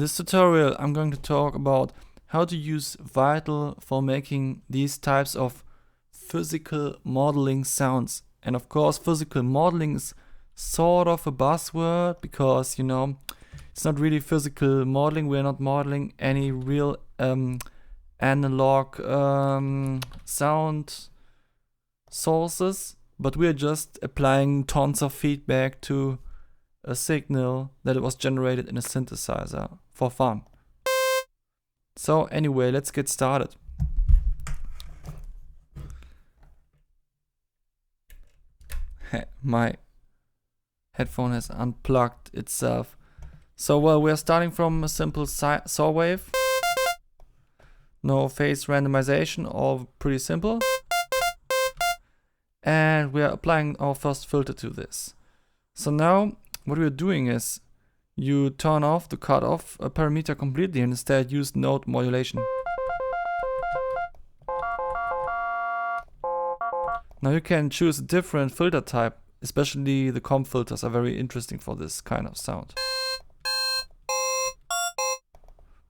this tutorial I'm going to talk about how to use Vital for making these types of physical modeling sounds. And of course, physical modeling is sort of a buzzword because, you know, it's not really physical modeling. We're not modeling any real analog sound sources, but we're just applying tons of feedback to a signal that was generated in a synthesizer for fun. So anyway, let's get started. My headphone has unplugged itself. So well, we're starting from a simple saw wave. No phase randomization, all pretty simple. And we are applying our first filter to this. So now what we're doing is you turn off the cutoff parameter completely and instead use note modulation. Now you can choose a different filter type, especially the comp filters are very interesting for this kind of sound.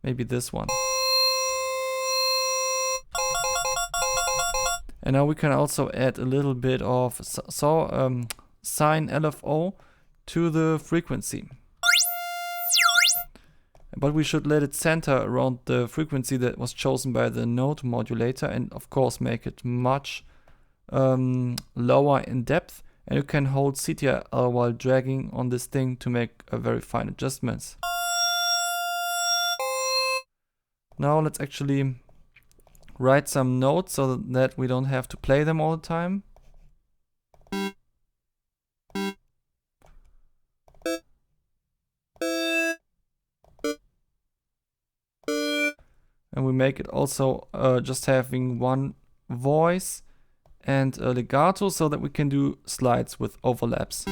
Maybe this one. And now we can also add a little bit of sine LFO to the frequency. But we should let it center around the frequency that was chosen by the note modulator, and of course make it much lower in depth. And you can hold CTRL while dragging on this thing to make very fine adjustments. Now let's actually write some notes so that we don't have to play them all the time. And we make it also just having one voice and a legato so that we can do slides with overlaps.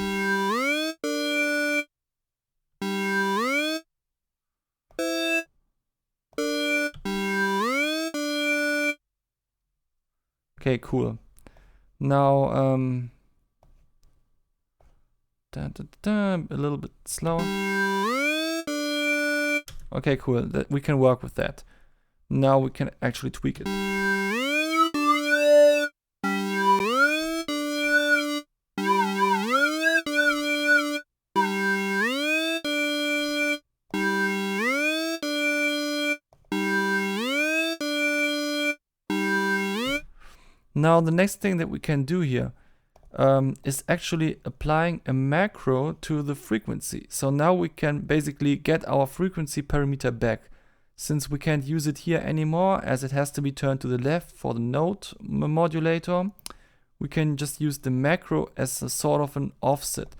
Okay, cool. Now, a little bit slower. Okay, cool. That we can work with that. Now we can actually tweak it. Now the next thing that we can do here is actually applying a macro to the frequency. So now we can basically get our frequency parameter back. Since we can't use it here anymore, as it has to be turned to the left for the note modulator, we can just use the macro as a sort of an offset.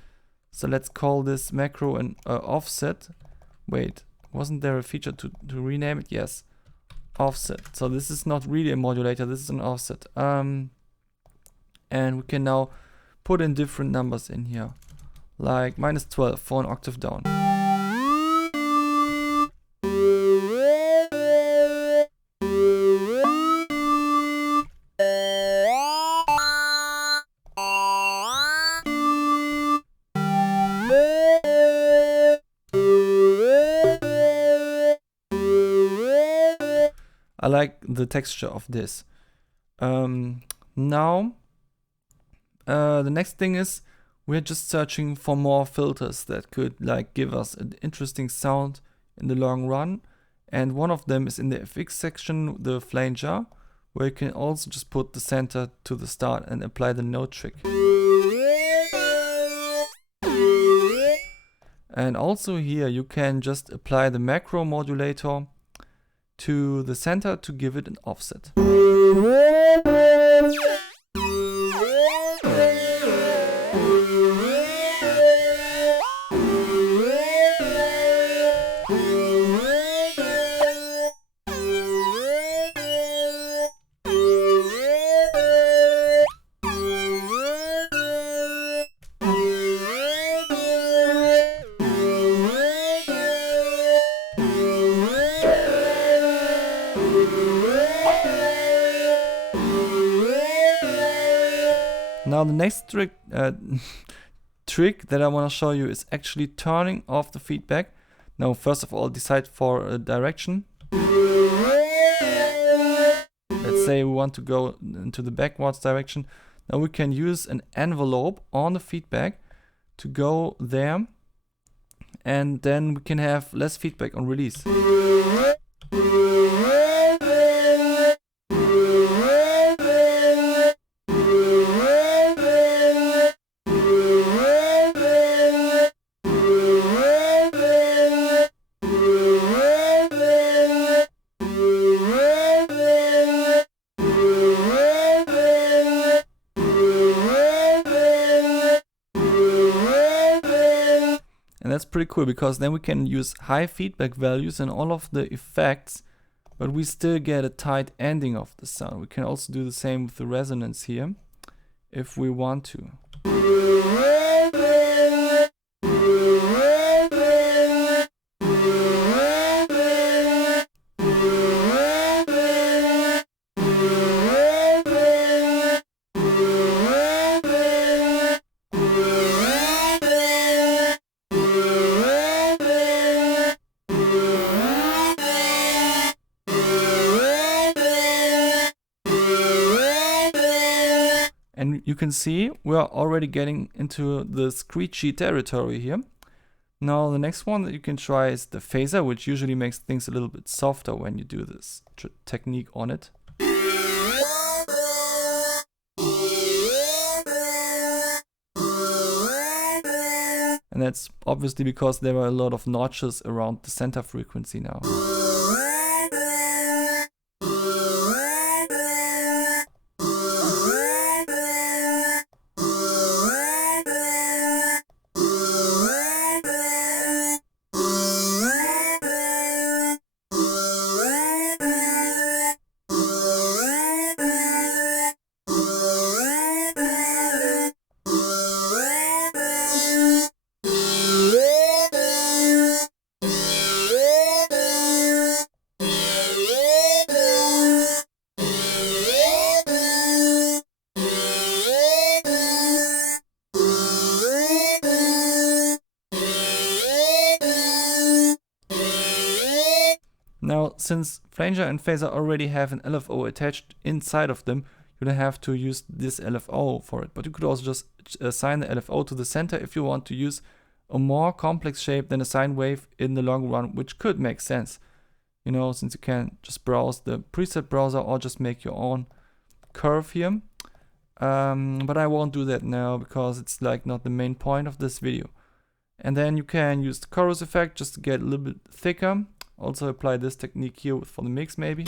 So let's call this macro an offset. Wait, wasn't there a feature to rename it? Yes, offset. So this is not really a modulator, this is an offset. And we can now put in different numbers in here, like -12 for an octave down. I like the texture of this. Now, the next thing is we're just searching for more filters that could like give us an interesting sound in the long run. And one of them is in the FX section, the flanger, where you can also just put the center to the start and apply the note trick. And also here you can just apply the macro modulator to the center to give it an offset. Now the next trick that I want to show you is actually turning off the feedback. Now, first of all, decide for a direction. Let's say we want to go into the backwards direction. Now we can use an envelope on the feedback to go there, and then we can have less feedback on release. And that's pretty cool, because then we can use high feedback values in all of the effects, but we still get a tight ending of the sound. We can also do the same with the resonance here, if we want to. And you can see we are already getting into the screechy territory here. Now the next one that you can try is the phaser, which usually makes things a little bit softer when you do this technique on it. And that's obviously because there are a lot of notches around the center frequency now. Now, since flanger and phaser already have an LFO attached inside of them, you don't have to use this LFO for it. But you could also just assign the LFO to the center if you want to use a more complex shape than a sine wave in the long run, which could make sense. You know, since you can just browse the preset browser or just make your own curve here. But I won't do that now because it's like not the main point of this video. And then you can use the chorus effect just to get a little bit thicker. Also apply this technique here for the mix maybe.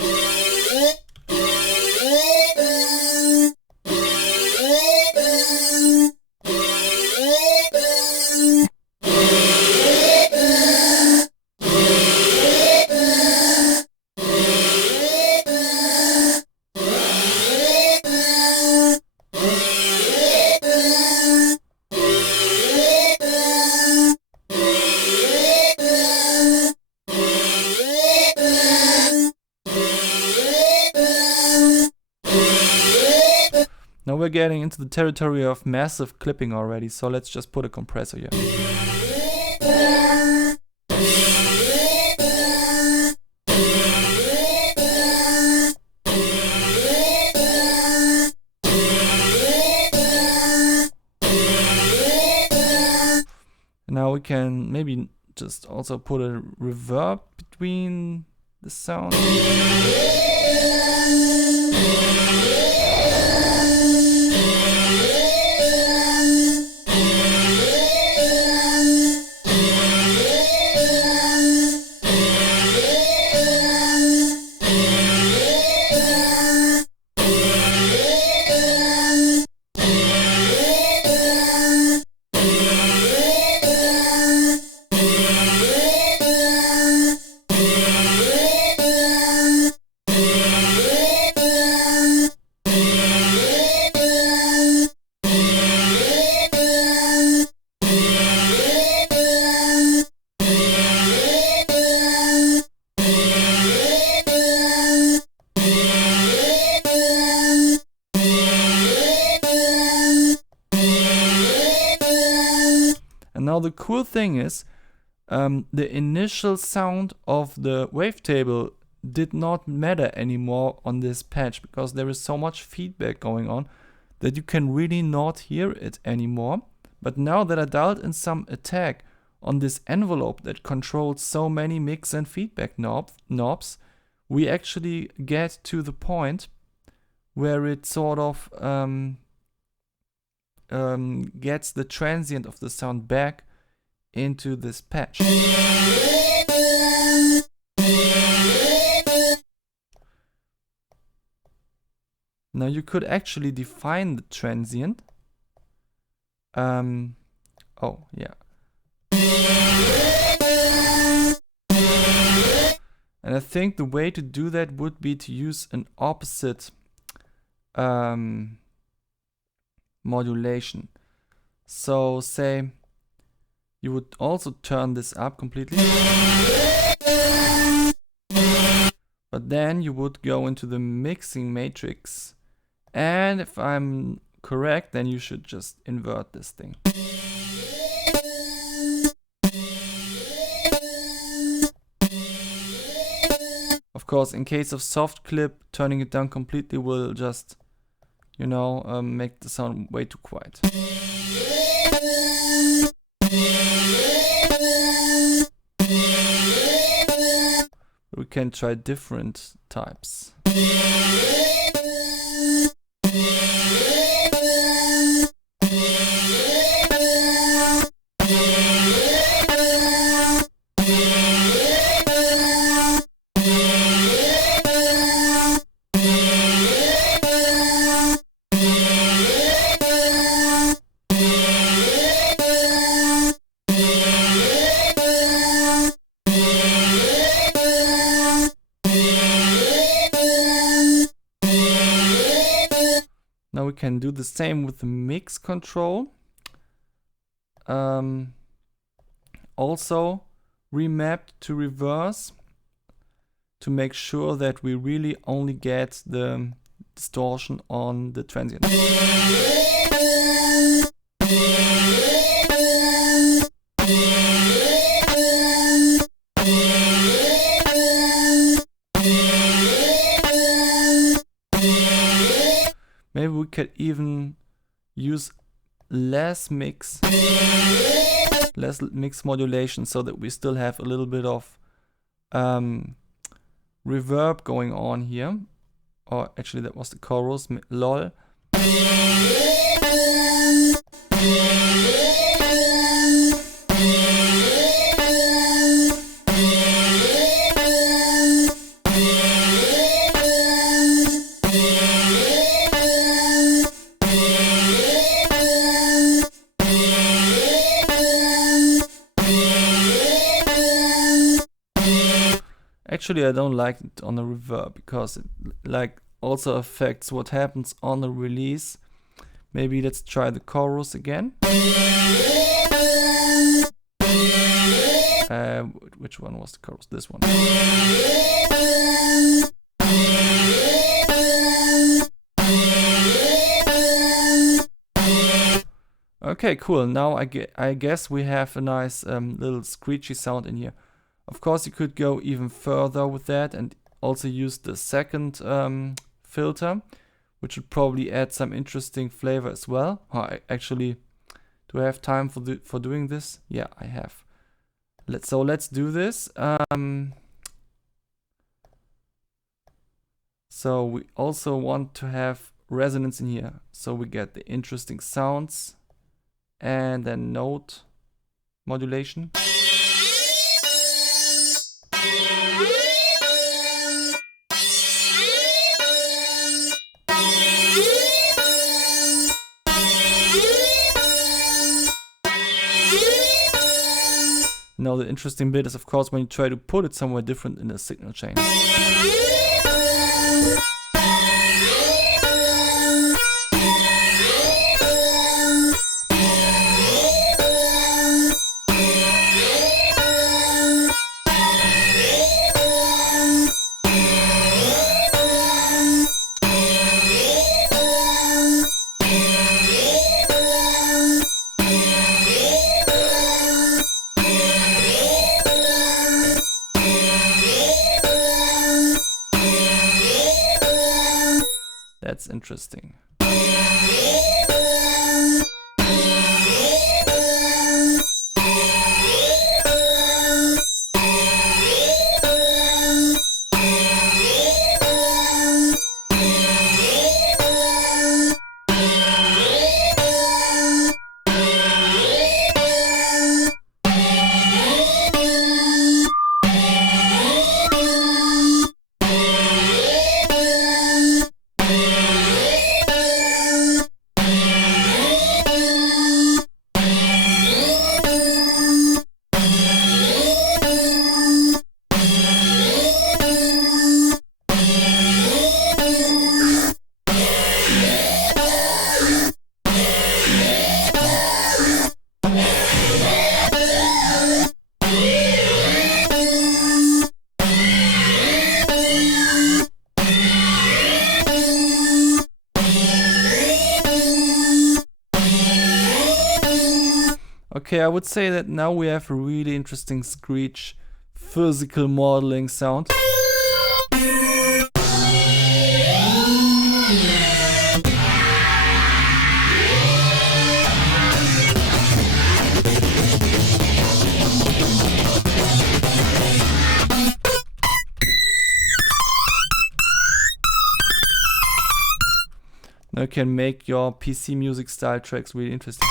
Now we're getting into the territory of massive clipping already, so let's just put a compressor here. Now we can maybe just also put a reverb between the sound. And now the cool thing is, the initial sound of the wavetable did not matter anymore on this patch, because there is so much feedback going on that you can really not hear it anymore. But now that I dialed in some attack on this envelope that controls so many mix and feedback knobs, we actually get to the point where it sort of gets the transient of the sound back into this patch. Now you could actually define the transient. Oh yeah. And I think the way to do that would be to use an opposite modulation. So say you would also turn this up completely, but then you would go into the mixing matrix, and if I'm correct, then you should just invert this thing. Of course, in case of soft clip, turning it down completely will just, you know, make the sound way too quiet. We can try different types. Now we can do the same with the mix control. Also remapped to reverse to make sure that we really only get the distortion on the transient. Maybe we could even use less mix modulation, so that we still have a little bit of reverb going on here. Or actually that was the chorus, lol. Actually, I don't like it on the reverb, because it also affects what happens on the release. Maybe let's try the chorus again. Which one was the chorus? This one. Okay, cool. Now I guess we have a nice little screechy sound in here. Of course, you could go even further with that and also use the second filter, which would probably add some interesting flavor as well. Actually, do I have time for doing this? Yeah, I have. Let's do this. So we also want to have resonance in here, so we get the interesting sounds and then note modulation. Now the interesting bit is, of course, when you try to put it somewhere different in the signal chain. interesting. Okay, I would say that now we have a really interesting screech physical modeling sound. Now you can make your PC music style tracks really interesting.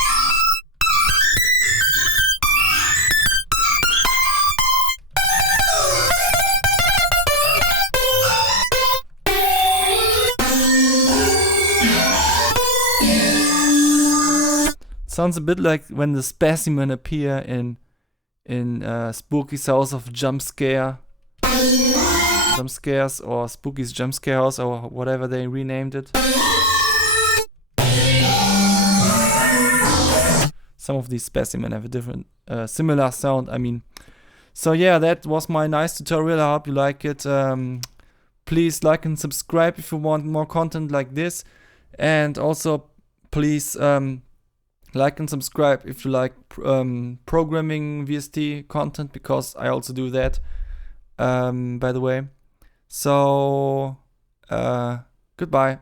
Sounds a bit like when the specimen appear in Spooky's House of Jump Scares or Spooky's Jump Scare House or whatever they renamed it. Some of these specimens have a different similar sound, I mean. So yeah, that was my nice tutorial. I hope you like it. Please like and subscribe if you want more content like this, and also please like and subscribe if you like programming VST content, because I also do that, by the way. So, goodbye.